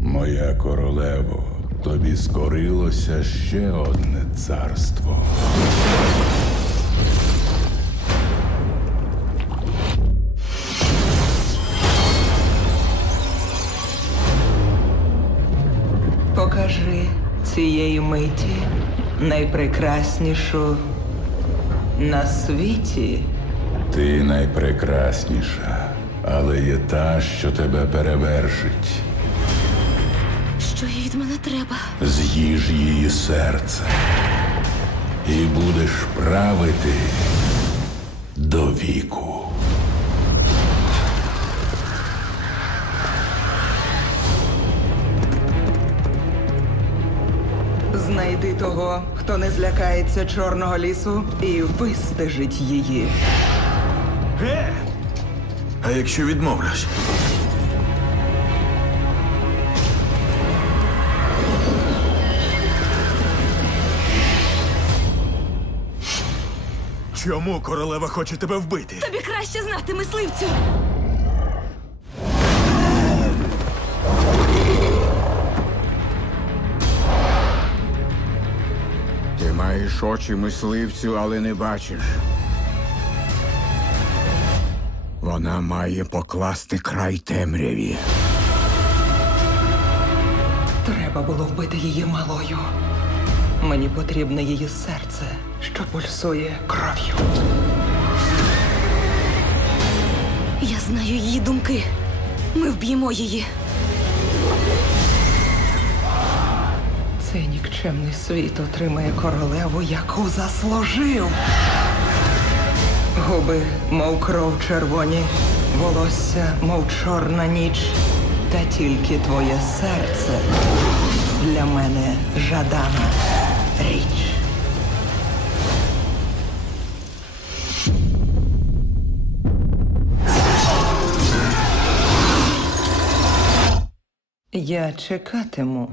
Моя королево, тобі скорилося ще одне царство. Покажи цієї миті найпрекраснішу на світі. Ти найпрекрасніша, але є та, що тебе перевершить. Що їй від мене треба? З'їж її серце і будеш правити до віку. Знайди того, хто не злякається чорного лісу, і вистежить її. Е! А якщо відмовлюсь? Чому королева хоче тебе вбити? Тобі краще знати мисливцю. Маєш очі мисливцю, але не бачиш. Вона має покласти край темряві. Треба було вбити її малою. Мені потрібне її серце, що пульсує кров'ю. Я знаю її думки. Ми вб'ємо її. Цей нікчемний світ отримає королеву, яку заслужив. Губи, мов кров червоні, волосся, мов чорна ніч. Та тільки твоє серце для мене жадана річ. Я чекатиму.